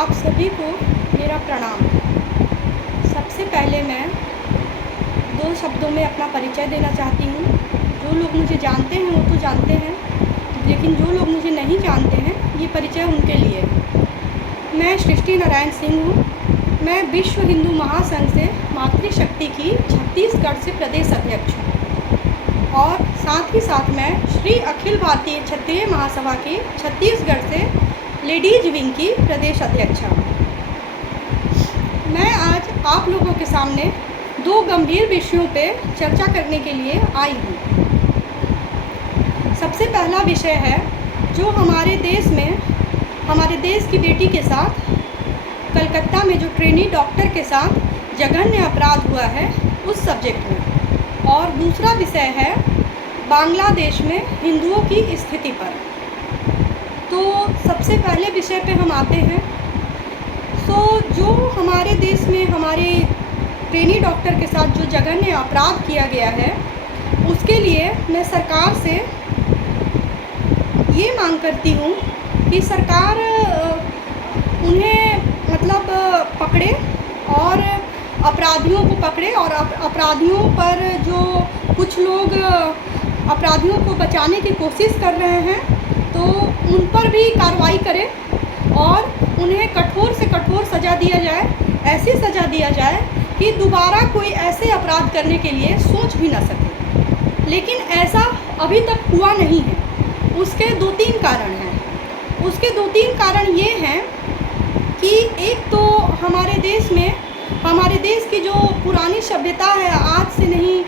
आप सभी को मेरा प्रणाम। सबसे पहले मैं दो शब्दों में अपना परिचय देना चाहती हूँ। जो लोग मुझे जानते हैं वो तो जानते हैं, लेकिन जो लोग मुझे नहीं जानते हैं ये परिचय उनके लिए है। मैं सृष्टि नारायण सिंह हूँ। मैं विश्व हिंदू महासंघ से मातृशक्ति की छत्तीसगढ़ से प्रदेश अध्यक्ष हूँ और साथ ही साथ मैं श्री अखिल भारतीय क्षत्रिय महासभा की छत्तीसगढ़ से लेडीज विंग की प्रदेश अध्यक्ष हूँ। मैं आज आप लोगों के सामने दो गंभीर विषयों पे चर्चा करने के लिए आई हूँ। सबसे पहला विषय है जो हमारे देश की बेटी के साथ कलकत्ता में जो ट्रेनी डॉक्टर के साथ जघन्य अपराध हुआ है उस सब्जेक्ट में, और दूसरा विषय है बांग्लादेश में हिंदुओं की स्थिति पर। तो सबसे पहले विषय पे हम आते हैं। जो हमारे देश में हमारे ट्रेनी डॉक्टर के साथ जो जघन्य अपराध किया गया है उसके लिए मैं सरकार से ये मांग करती हूँ कि सरकार उन्हें पकड़े और अपराधियों को पकड़े, और अपराधियों पर जो कुछ लोग अपराधियों को बचाने की कोशिश कर रहे हैं तो उन पर भी कार्रवाई करें और उन्हें कठोर से कठोर सज़ा दिया जाए। ऐसी सज़ा दिया जाए कि दोबारा कोई ऐसे अपराध करने के लिए सोच भी ना सके। लेकिन ऐसा अभी तक हुआ नहीं है। उसके दो तीन कारण हैं। उसके दो तीन कारण ये हैं कि एक तो हमारे देश की जो पुरानी सभ्यता है, आज से नहीं,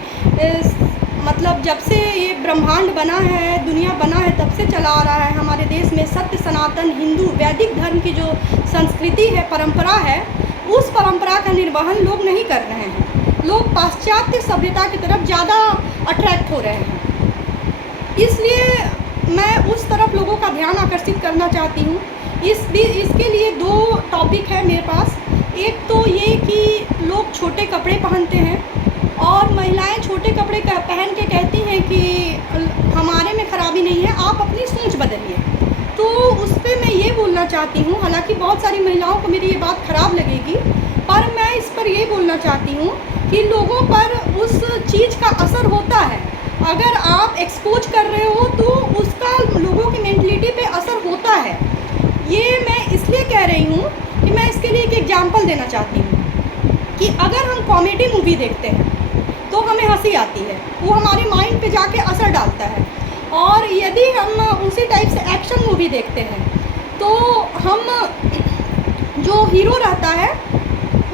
जब से ये ब्रह्मांड बना है, दुनिया बना है, तब से चला आ रहा है। हमारे देश में सत्य सनातन हिंदू वैदिक धर्म की जो संस्कृति है, परंपरा है, उस परंपरा का निर्वहन लोग नहीं कर रहे हैं। लोग पाश्चात्य सभ्यता की तरफ ज़्यादा अट्रैक्ट हो रहे हैं। इसलिए मैं उस तरफ लोगों का ध्यान आकर्षित करना चाहती हूँ। इसके लिए दो टॉपिक है मेरे पास। एक तो ये कि लोग छोटे कपड़े पहनते हैं और महिलाएं छोटे कपड़े पहन के कहती हैं कि हमारे में खराबी नहीं है, आप अपनी सोच बदलिए। तो उस पर मैं ये बोलना चाहती हूँ, हालांकि बहुत सारी महिलाओं को मेरी ये बात ख़राब लगेगी, पर मैं इस पर ये बोलना चाहती हूँ कि लोगों पर उस चीज़ का असर होता है। अगर आप एक्सपोज कर रहे हो तो उसका लोगों की मेंटलिटी पे असर होता है। ये मैं इसलिए कह रही हूँ कि मैं इसके लिए एक एग्जांपल देना चाहती हूँ कि अगर हम कॉमेडी मूवी देखते हैं तो हमें हंसी आती है, वो हमारे माइंड पे जाके असर डालता है। और यदि हम उसी टाइप से एक्शन मूवी देखते हैं तो हम जो हीरो रहता है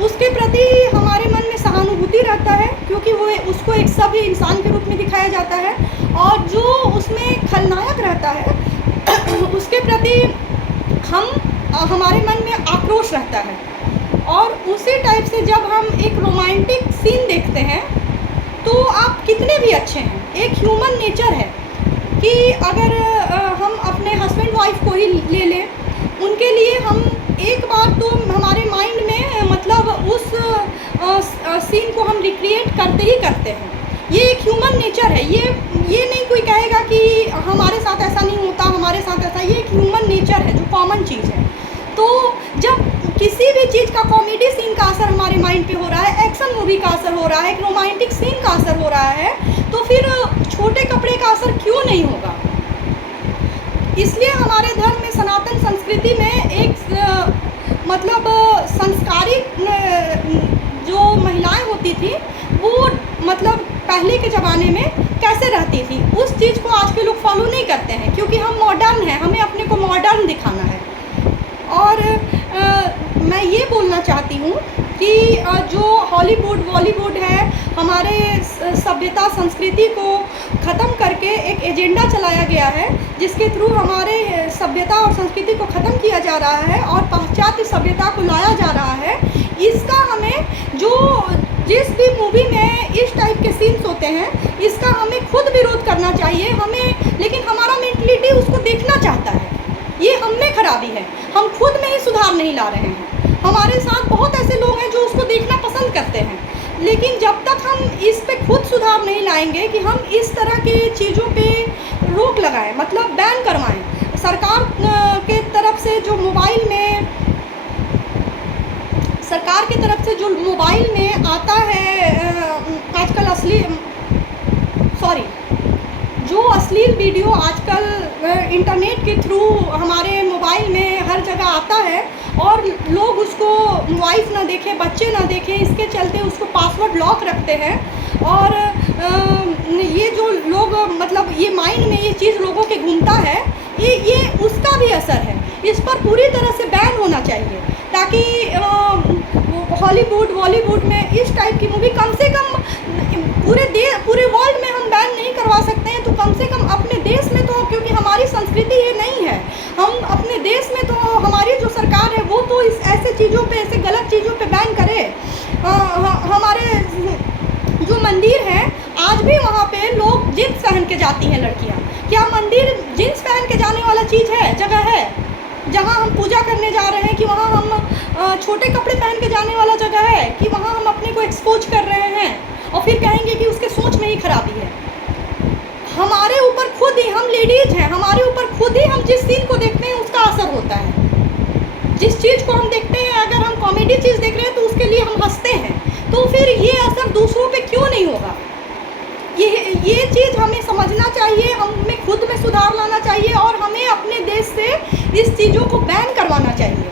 उसके प्रति हमारे मन में सहानुभूति रहता है, क्योंकि वो उसको एक सभ्य इंसान के रूप में दिखाया जाता है। और जो उसमें खलनायक रहता है उसके प्रति हमारे मन में आक्रोश रहता है। और उसी टाइप से जब हम एक रोमांटिक सीन देखते हैं तो आप कितने भी अच्छे हैं, एक ह्यूमन नेचर है कि अगर हम अपने हस्बैंड वाइफ को ही ले लें, उनके लिए हम एक बार तो हमारे माइंड में उस सीन को हम रिक्रिएट करते ही करते हैं। ये एक ह्यूमन नेचर है। ये नहीं कोई कहेगा कि हमारे साथ ऐसा नहीं होता, हमारे साथ ऐसा। ये एक ह्यूमन नेचर है जो कॉमन चीज़ है। तो जब किसी भी चीज़ का कॉमेडी सीन का असर हमारे माइंड पे हो रहा है, एक्शन मूवी का असर हो रहा है, एक रोमांटिक सीन का असर हो रहा है, तो फिर छोटे कपड़े का असर क्यों नहीं होगा। इसलिए हमारे धर्म में, सनातन संस्कृति में एक संस्कारिक जो महिलाएं होती थी वो पहले के ज़माने में कैसे रहती थी, उस चीज़ को आज के लोग फॉलो नहीं करते हैं, क्योंकि हम मॉडर्न हैं, हमें अपने को मॉडर्न दिखाना है। और मैं ये बोलना चाहती हूँ कि जो हॉलीवुड बॉलीवुड है, हमारे सभ्यता संस्कृति को ख़त्म करके एक एजेंडा चलाया गया है जिसके थ्रू हमारे सभ्यता और संस्कृति को ख़त्म किया जा रहा है और पाश्चात्य सभ्यता को लाया जा रहा है। इसका हमें जिस भी मूवी में इस टाइप के सीन्स होते हैं, इसका हमें खुद विरोध करना चाहिए लेकिन हमारा मेंटलिटी उसको देखना चाहता है। ये हम में खराबी है, हम खुद में ही सुधार नहीं ला रहे हैं। हमारे साथ बहुत ऐसे लोग हैं जो उसको देखना पसंद करते हैं, लेकिन जब तक हम इस पे खुद सुधार नहीं लाएंगे कि हम इस तरह की चीज़ों पे रोक लगाएं, बैन करवाएं। सरकार के तरफ से जो मोबाइल में की तरफ से जो मोबाइल में आता है आजकल जो अश्लील वीडियो आजकल इंटरनेट के थ्रू हमारे मोबाइल में हर जगह आता है और लोग उसको वाइफ ना देखें, बच्चे ना देखें, इसके चलते उसको पासवर्ड लॉक रखते हैं। और ये जो लोग मतलब ये माइंड में ये चीज़ लोगों के घूमता है, ये उसका भी असर है। इस पर पूरी तरह से बैन होना चाहिए ताकि हॉलीवुड बॉलीवुड में इस टाइप की मूवी कम से कम पूरे वर्ल्ड में हम बैन नहीं करवा सकते हैं तो कम से कम अपने देश में तो, क्योंकि हमारी संस्कृति ये नहीं है, हम अपने देश में तो हमारी जो सरकार है वो तो इस ऐसे चीज़ों पे, ऐसे गलत चीज़ों पे बैन करे। हमारे जो मंदिर हैं आज भी वहाँ पे लोग जीन्स पहन के जाती हैं लड़कियाँ। क्या मंदिर जीन्स पहन के जाने वाला चीज़ है, जगह है? जहाँ हम पूजा करने जा रहे हैं कि वहाँ हम छोटे कपड़े पहन के जाने वाला जगह है कि वहाँ हम अपने को एक्सपोज कर रहे हैं और फिर कहेंगे कि उसके सोच में ही खराबी है। हमारे ऊपर खुद ही, हम लेडीज़ हैं, हमारे ऊपर खुद ही हम जिस सीन को देखते हैं उसका असर होता है। जिस चीज़ को हम देखते हैं, अगर हम कॉमेडी चीज़ देख रहे हैं तो उसके लिए हम हंसते हैं, तो फिर ये असर दूसरों पे क्यों नहीं होगा? ये चीज़ हमें समझना चाहिए, हमें खुद में सुधार लाना चाहिए और हमें अपने देश से इस चीज़ों को बैन करवाना चाहिए।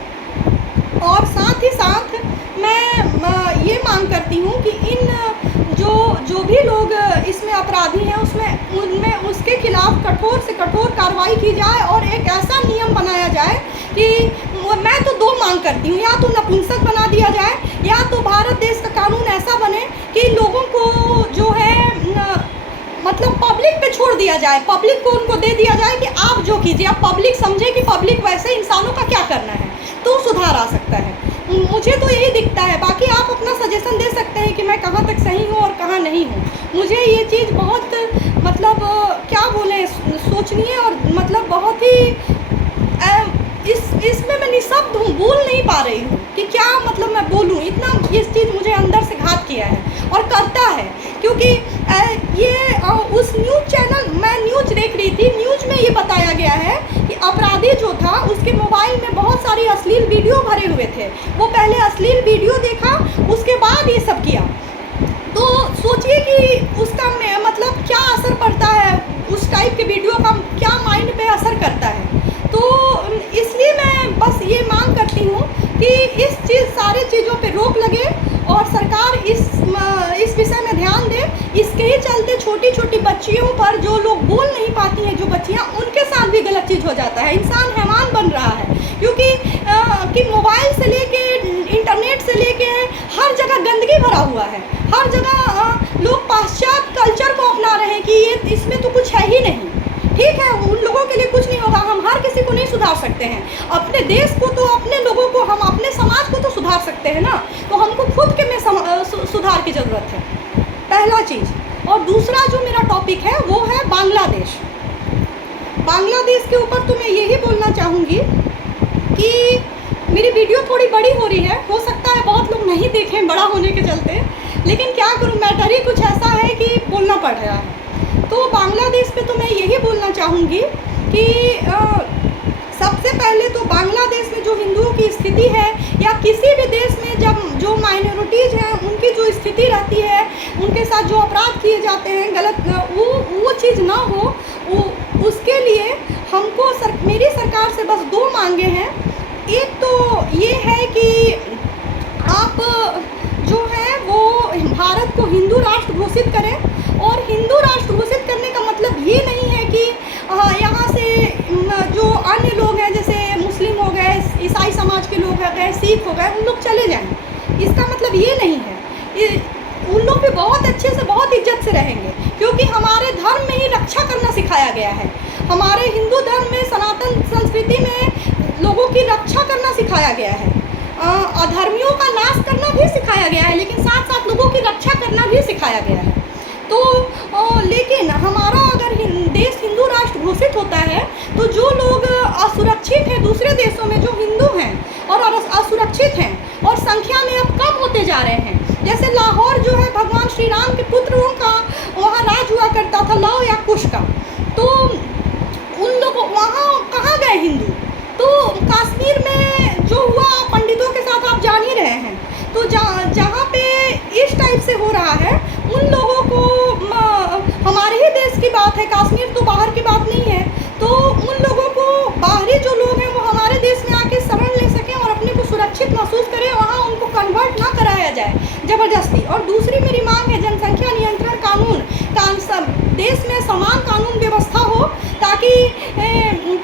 और साथ ही साथ मैं ये मांग करती हूँ कि इन जो भी लोग इसमें अपराधी हैं उनमें उसके खिलाफ कठोर से कठोर कार्रवाई की जाए और एक ऐसा नियम बनाया जाए कि मैं तो दो मांग करती हूँ, या तो नपुंसक बना दिया जाए या तो भारत देश का कानून ऐसा बने कि लोगों को जो है मतलब पब्लिक पे छोड़ दिया जाए, पब्लिक को उनको दे दिया जाए कि आप जो कीजिए, आप पब्लिक समझे कि पब्लिक वैसे इंसानों का क्या करना है, तो सुधार आ सकता है। मुझे तो यही दिखता है, बाकी आप अपना सजेशन दे सकते हैं कि मैं कहाँ तक सही हूँ और कहाँ नहीं हूँ। मुझे ये चीज़ बहुत मतलब क्या बोलें, सोचनीय और मतलब बहुत ही इसमें मैं निःशब्द हूँ, बोल नहीं पा रही हूँ कि क्या मतलब मैं बोलूँ। इतना ये चीज़ मुझे अंदर से घात किया है और करता है, क्योंकि ये उस न्यूज़ चैनल, मैं न्यूज़ देख रही थी, न्यूज़ में ये बताया गया है कि अपराधी जो था उसके मोबाइल में बहुत सारी अश्लील वीडियो भरे हुए थे। वो पहले अश्लील वीडियो देखा, उसके बाद ये सब किया। तो सोचिए कि उसका मतलब क्या असर पड़ता है, उस टाइप के वीडियो का क्या माइंड पे असर करता है। तो इसलिए मैं बस ये मांग करती हूँ कि सारी चीज़ों पे रोक लगे और सरकार इस विषय में ध्यान दे। इसके ही चलते छोटी छोटी बच्चियों पर, जो लोग बोल नहीं पाती हैं, जो बच्चियाँ, उनके साथ भी गलत चीज़ हो जाता है। इंसान हैवान बन रहा है, क्योंकि मोबाइल से लेके इंटरनेट से लेके हर जगह गंदगी भरा हुआ है। हर जगह लोग पाश्चात्य कल्चर को अपना रहे हैं कि ये इसमें तो कुछ है ही नहीं। ठीक है, उन लोगों के लिए कुछ नहीं होगा, हम हर किसी को नहीं सुधार सकते हैं। अपने देश को तो, अपने लोगों को, हम अपने समाज को तो सुधार सकते हैं ना। तो हमको खुद के में सुधार की ज़रूरत है, पहला चीज़। और दूसरा जो मेरा टॉपिक है वो है बांग्लादेश। बांग्लादेश के ऊपर तो मैं यही बोलना चाहूँगी कि मेरी वीडियो थोड़ी बड़ी हो रही है, हो सकता है बहुत लोग नहीं देखें बड़ा होने के चलते, लेकिन क्या करूँ, मैटर ही कुछ ऐसा है कि बोलना पड़ रहा है। तो बांग्लादेश पे तो मैं यही बोलना चाहूँगी कि सबसे पहले तो बांग्लादेश में जो हिंदुओं की स्थिति है, या किसी भी देश में जब जो माइनॉरिटीज़ हैं उनकी जो स्थिति रहती है, उनके साथ जो अपराध किए जाते हैं गलत, वो चीज़ ना हो, उसके लिए हमको मेरी सरकार से बस दो मांगे हैं। एक तो ये है कि आप जो है वो भारत को हिंदू राष्ट्र घोषित करें। और हिंदू राष्ट्र घोषित करने का मतलब ये नहीं है कि यहाँ से जो अन्य लोग हैं, जैसे मुस्लिम हो गए, ईसाई समाज के लोग हो गए, सिख हो गए, उन लोग चले जाएं। इसका मतलब ये नहीं है, उन लोग भी बहुत अच्छे से, बहुत इज्जत से रहेंगे, क्योंकि हमारे धर्म में ही रक्षा करना सिखाया गया है। हमारे हिंदू धर्म में, सनातन संस्कृति में लोगों की रक्षा करना सिखाया गया है। अधर्मियों का नाश करना भी सिखाया गया है, लेकिन साथ साथ लोगों की रक्षा करना भी सिखाया गया है। तो लेकिन हमारा अगर देश हिंदू राष्ट्र घोषित होता है, तो जो लोग असुरक्षित हैं दूसरे देशों में, जो हिंदू हैं और असुरक्षित हैं और संख्या में अब कम होते जा रहे हैं, जैसे लाहौर जो है भगवान श्री राम के पुत्रों का वहाँ राज हुआ करता था, लव या कुश का, तो उन लोग वहाँ कहाँ गए हिंदू? तो कश्मीर में जो हुआ पंडितों के साथ आप जान ही रहे हैं। तो की बात नहीं है। तो उन लोगों को, बाहरी जो लोग हैं वो हमारे देश में आके शरण ले सकें और अपने को सुरक्षित महसूस करें, वहाँ उनको कन्वर्ट ना कराया जाए ज़बरदस्ती। और दूसरी मेरी मांग है जनसंख्या नियंत्रण कानून देश में समान कानून व्यवस्था हो, ताकि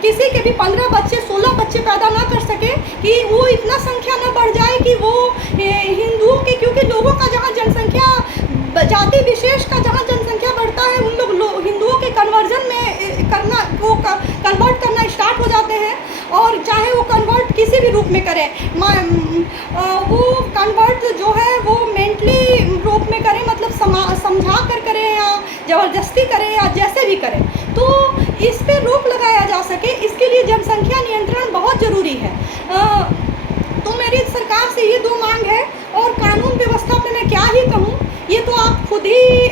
किसी के भी 15 बच्चे 16 बच्चे पैदा ना कर सके, कि वो इतना संख्या ना बढ़ जाए कि वो हिंदुओं के, क्योंकि लोगों का जहाँ जनसंख्या, जाति विशेष का जहाँ जनसंख्या बढ़ता है, उन लोग हिंदुओं के कन्वर्जन में करना, वो कन्वर्ट करना स्टार्ट हो जाते हैं। और चाहे वो कन्वर्ट किसी भी रूप में करें, वो कन्वर्ट जो है वो मेंटली रूप में करें, मतलब समझा कर करें या ज़बरदस्ती करें या जैसे भी करें, तो इस पे रोक लगाया जा सके, इसके लिए जनसंख्या नियंत्रण बहुत ज़रूरी है। तो मेरी सरकार से ये 2 मांग है। और कानून व्यवस्था पे मैं क्या ही कहूँ, ये तो आप खुद ही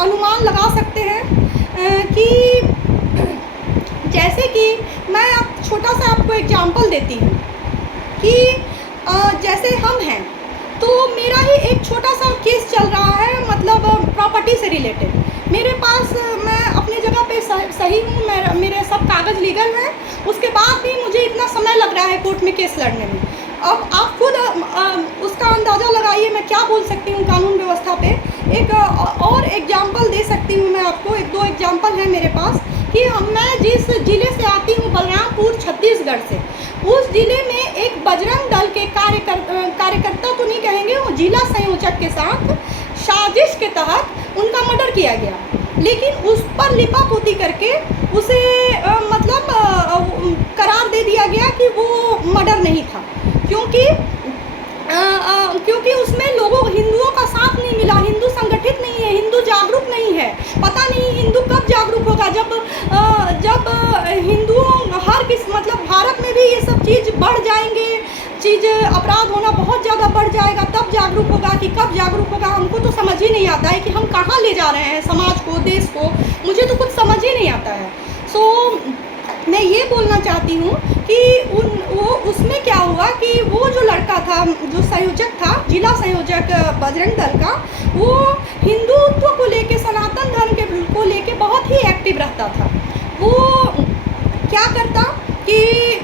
अनुमान लगा सकते हैं कि जैसे कि मैं अब छोटा सा आपको एग्जांपल देती हूँ कि जैसे हम हैं, तो मेरा ही एक छोटा सा केस चल रहा है, मतलब प्रॉपर्टी से रिलेटेड। मेरे पास, मैं अपनी जगह पे सही हूँ, मेरे सब कागज़ लीगल हैं, उसके बाद भी मुझे इतना समय लग रहा है कोर्ट में केस लड़ने में। अब आप खुद उसका अंदाज़ा लगाइए मैं क्या बोल सकती हूँ कानून व्यवस्था पे। एक और एग्जांपल दे सकती हूँ मैं आपको, 1-2 एग्जांपल हैं मेरे पास कि मैं जिस ज़िले से आती हूँ, बलरामपुर छत्तीसगढ़ से, उस ज़िले में एक बजरंग दल के कार्यकर्ता तो नहीं कहेंगे, वो जिला संयोजक के साथ साजिश के तहत उनका मर्डर किया गया, लेकिन उस पर लिपापोती करके उसे करार दे दिया गया कि वो मर्डर नहीं था, क्योंकि उसमें हिंदुओं का साथ नहीं मिला। हिंदू संगठित नहीं है, हिंदू जागरूक नहीं है। पता नहीं हिंदू कब जागरूक होगा, जब हिंदुओं मतलब भारत में भी ये सब चीज़ बढ़ जाएंगे, अपराध होना बहुत ज़्यादा बढ़ जाएगा, तब जागरूक होगा। कि कब जागरूक होगा हमको तो समझ ही नहीं आता है कि हम कहाँ ले जा रहे हैं समाज को, देश को, मुझे तो कुछ समझ ही नहीं आता है। मैं ये बोलना चाहती हूँ कि उसमें क्या हुआ कि वो जो लड़का था, जो संयोजक था, जिला संयोजक बजरंग दल का, वो हिंदुत्व को लेके, सनातन धर्म को लेके बहुत ही एक्टिव रहता था। वो क्या करता कि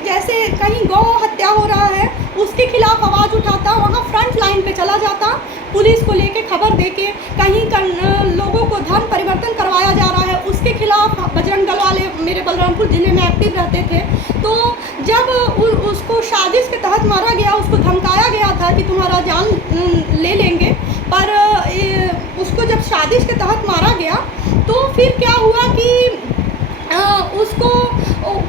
जैसे कहीं गौ हत्या हो रहा है, उसके खिलाफ आवाज़ उठाता, वहाँ फ्रंट लाइन पे चला जाता, पुलिस को लेके खबर देके, कहीं लोगों को धर्म परिवर्तन करवाया जा रहा है, उसके खिलाफ बजरंग दल वाले मेरे बलरामपुर ज़िले में एक्टिव रहते थे। तो जब उसको साजिश के तहत मारा गया, उसको धमकाया गया था कि तुम्हारा जान ले लेंगे, पर उसको जब साजिश के तहत मारा गया तो फिर क्या हुआ कि उसको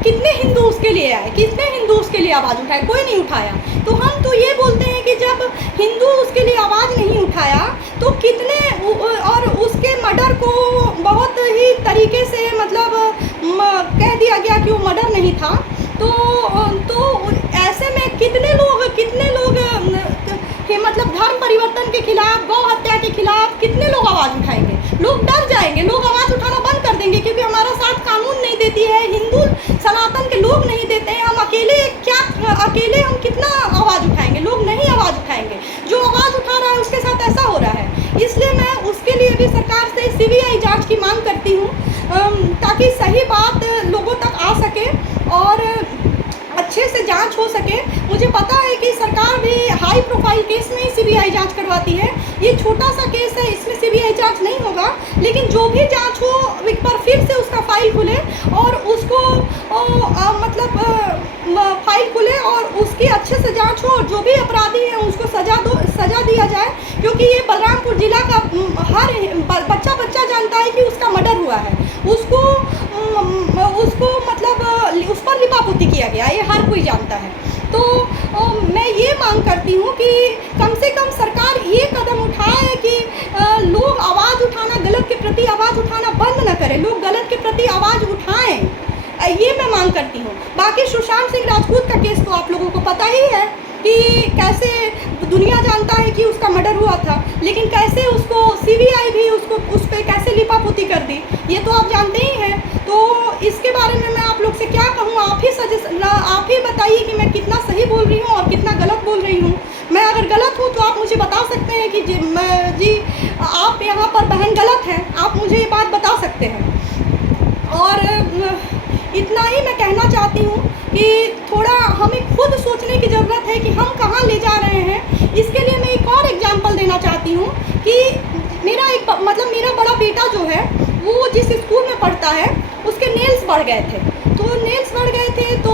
कितने हिंदू उसके लिए आए, कितने हिंदू उसके लिए आवाज़ उठाए, कोई नहीं उठाया। तो हम तो ये बोलते हैं कि जब हिंदू उसके लिए आवाज़ नहीं उठाया तो कितने, और उसके मर्डर को बहुत ही तरीके से मतलब कह दिया गया कि वो मर्डर नहीं था। तो ऐसे में कितने लोग मतलब धर्म परिवर्तन के खिलाफ, गौ हत्या के खिलाफ कितने लोग आवाज़ उठाएंगे। लोग डर जाएंगे, लोग आवाज़ उठाना बंद कर देंगे, क्योंकि हमारा साथ कानून नहीं देती है, हिंदू सनातन के लोग नहीं देते हैं। हम अकेले हम कितना आवाज़ उठाएंगे, लोग नहीं आवाज़ उठाएंगे। जो आवाज़ उठा रहा है उसके साथ ऐसा हो रहा है। इसलिए मैं उसके लिए भी सरकार से CBI जांच की मांग करती हूँ, ताकि सही बात लोगों तक आ सके और अच्छे से जांच हो सके। मुझे पता है कि सरकार भी हाई प्रोफाइल केस में ही CBI जांच करवाती है। ये छोटा सा केस है, इसमें CBI जांच नहीं होगा, लेकिन जो भी जांच हो एक बार फिर से उसका फाइल खुले और उसको फाइल खुले और उसकी अच्छे से जांच हो, और जो भी अपराधी है उसको सजा दिया जाए। क्योंकि ये बलरामपुर जिला का हर बच्चा जानता है कि उसका मर्डर हुआ है, उसको मतलब उस पर लिपापोती किया गया, ये हर कोई जानता है। तो मैं ये मांग करती हूँ कि कम से कम सरकार ये कदम उठाए कि लोग आवाज़ उठाना, गलत के प्रति आवाज़ उठाना बंद न करें, लोग गलत के प्रति आवाज़ उठाएं, ये मैं मांग करती हूँ। बाकी सुशांत सिंह राजपूत का केस तो आप लोगों को पता ही है कि कैसे दुनिया जानता है कि उसका मर्डर हुआ था, लेकिन कैसे उसको CBI भी उस पर कैसे लिपापोती कर दी, ये तो आप जानते ही हैं। तो इसके बारे में मैं आप लोग से क्या कहूँ, आप ही बताइए कि मैं कितना सही बोल रही हूँ और कितना गलत बोल रही हूँ। मैं अगर गलत हूँ तो आप मुझे बता सकते हैं कि जी आप यहाँ पर बहन गलत हैं, आप मुझे ये बात बता सकते हैं। और कि मेरा बड़ा बेटा जो है वो जिस स्कूल में पढ़ता है उसके नेल्स बढ़ गए थे। तो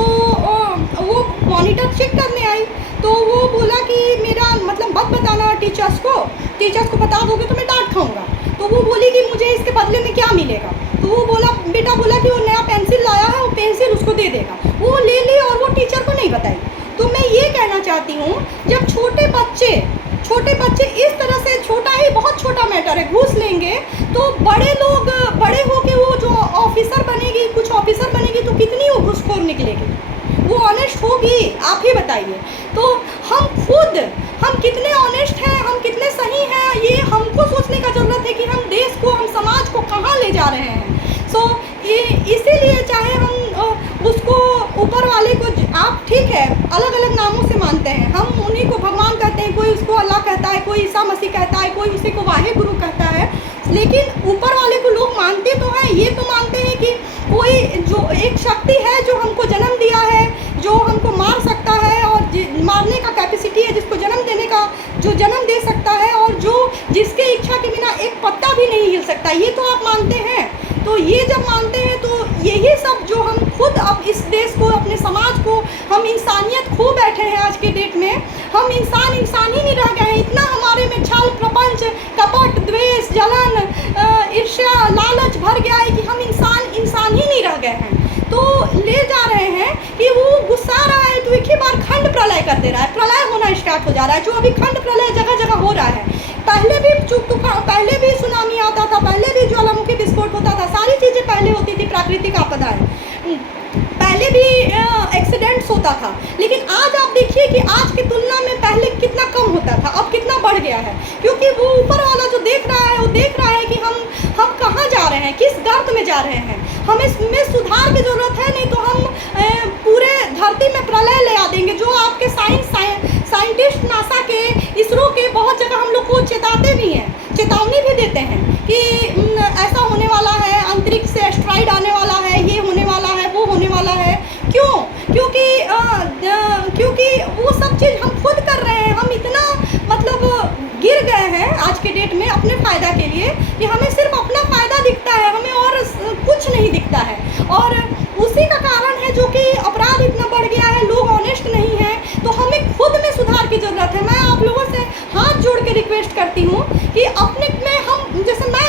वो मॉनिटर चेक करने आई, तो वो बोला कि मेरा मतलब मत बताना टीचर्स को बता दोगे तो मैं डांट खाऊंगा। तो वो बोली कि मुझे इसके बदले में क्या मिलेगा। तो वो बेटा बोला कि वो नया पेंसिल लाया है, वो पेंसिल उसको दे देगा। वो ले ली और वो टीचर को नहीं बताई। तो मैं ये कहना चाहती हूँ, जब छोटे बच्चे इस तरह से, छोटा ही बहुत छोटा मैटर है, घूस लेंगे, तो बड़े लोग बड़े होके वो जो ऑफिसर बनेगी, कुछ ऑफिसर बनेगी, तो कितनी वो घूसखोर निकलेगी, वो ऑनेस्ट होगी? आप ही बताइए। तो हम कितने ऑनेस्ट हैं, हम कितने सही हैं, ये हमको सोचने का ज़रूरत है कि हम देश को, हम समाज को कहाँ ले जा रहे हैं। इसीलिए चाहे हम उसको ऊपर वाले को, आप ठीक है अलग अलग नामों से मानते हैं, हम उन्हीं को भगवान कहते हैं, कोई उसको अल्लाह कहता है, कोई ईसा मसीह कहता है, कोई उसी को वाहे गुरु कहता है, लेकिन ऊपर वाले को लोग मानते तो हैं। ये तो मानते हैं कि कोई जो एक शक्ति है जो हमको जन्म दिया है, जो हमको मार सकता है और मारने का कैपेसिटी है, जिसको जन्म देने का, जो जन्म दे सकता है और जो जिसके इच्छा के बिना एक पत्ता भी नहीं हिल सकता, ये तो आप मानते हैं। तो ये जब मानते हैं तो यही सब जो हम खुद अब इस देश को, अपने समाज को, हम इंसानियत खो बैठे हैं आज के डेट में, हम इंसान ही नहीं रह गए हैं। इतना हमारे में छल प्रपंच, कपट, द्वेष, जलन, ईर्ष्या, लालच भर गया है कि हम इंसान ही नहीं रह गए हैं। तो ले जा रहे हैं कि वो गुस्सा रहा है तो एक ही बार खंड प्रलय कर दे रहा है, प्रलय होना स्टार्ट हो जा रहा है, जो अभी खंड प्रलय जगह जगह हो रहा है। पहले भी सुनामी आता था, पहले भी ज्वालामुखी विस्फोट होता था, सारी चीज़ें पहले होती थी, प्राकृतिक आपदाएं पहले भी एक्सीडेंट्स होता था। लेकिन आज आप देखिए कि आज की तुलना में पहले कितना कम होता था, अब कितना बढ़ गया है, क्योंकि वो ऊपर वाला जो देख रहा है, वो देख रहा है कि हम कहाँ जा रहे हैं, किस गर्त में जा रहे हैं। हमें इसमें सुधार की ज़रूरत है, नहीं तो हम पूरे धरती में प्रलय ले आ देंगे। जो आपके साइंटिस्ट नासा के, इसरो के, बहुत जगह हम लोग को चेताते भी हैं, चेतावनी भी देते हैं कि ऐसा होने वाला है, अंतरिक्ष से एस्ट्रॉइड आने वाला है, ये होने वाला है, वो होने वाला है। क्यों? क्योंकि वो सब चीज़ हम खुद कर रहे हैं। हम इतना मतलब गिर गए हैं आज के डेट में अपने फ़ायदा के लिए कि हमें सिर्फ अपना फ़ायदा दिखता है, हमें और कुछ नहीं दिखता है। और उसी का कारण है जो कि अपराध इतना बढ़ गया है, लोग ऑनेस्ट नहीं हैं। तो हमें खुद में सुधार की ज़रूरत है। मैं आप लोगों से हाथ जोड़ के रिक्वेस्ट करती हूँ कि अपने में हम, जैसे मैं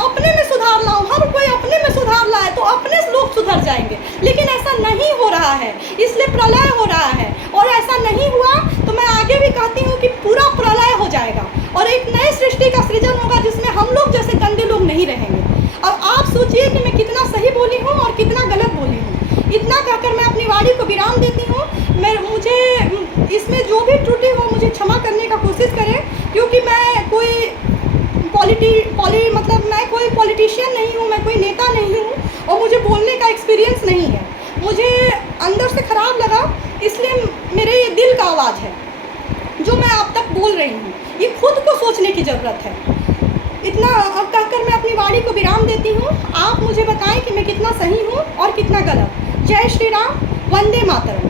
अपने में सुधार लाऊँ, हर कोई अपने में सुधार लाए तो अपने से लोग सुधर जाएंगे। लेकिन ऐसा नहीं हो रहा है, इसलिए प्रलय हो रहा है। और ऐसा नहीं हुआ तो मैं आगे भी कहती हूँ कि पूरा प्रलय हो जाएगा और एक नए सृष्टि का सृजन होगा जिसमें हम लोग जैसे गंदे लोग नहीं रहेंगे। अब आप सोचिए कि मैं कितना सही बोली हूँ और कितना गलत बोली हूँ। इतना कहकर मैं अपनी वाणी को विराम देती हूँ। मुझे इसमें जो भी त्रुटि हो मुझे क्षमा करने का कोशिश करें, क्योंकि मैं कोई मैं कोई पॉलिटिशियन नहीं हूँ, मैं कोई नेता नहीं हूँ और मुझे बोलने का एक्सपीरियंस नहीं है। मुझे अंदर से ख़राब लगा, इसलिए मेरे ये दिल का आवाज़ है जो मैं आप तक बोल रही हूँ। ये खुद को सोचने की ज़रूरत है। इतना अब कहकर मैं अपनी वाणी को विराम देती हूँ। आप मुझे बताएं कि मैं कितना सही हूँ और कितना गलत। जय श्री राम, वंदे मातरम।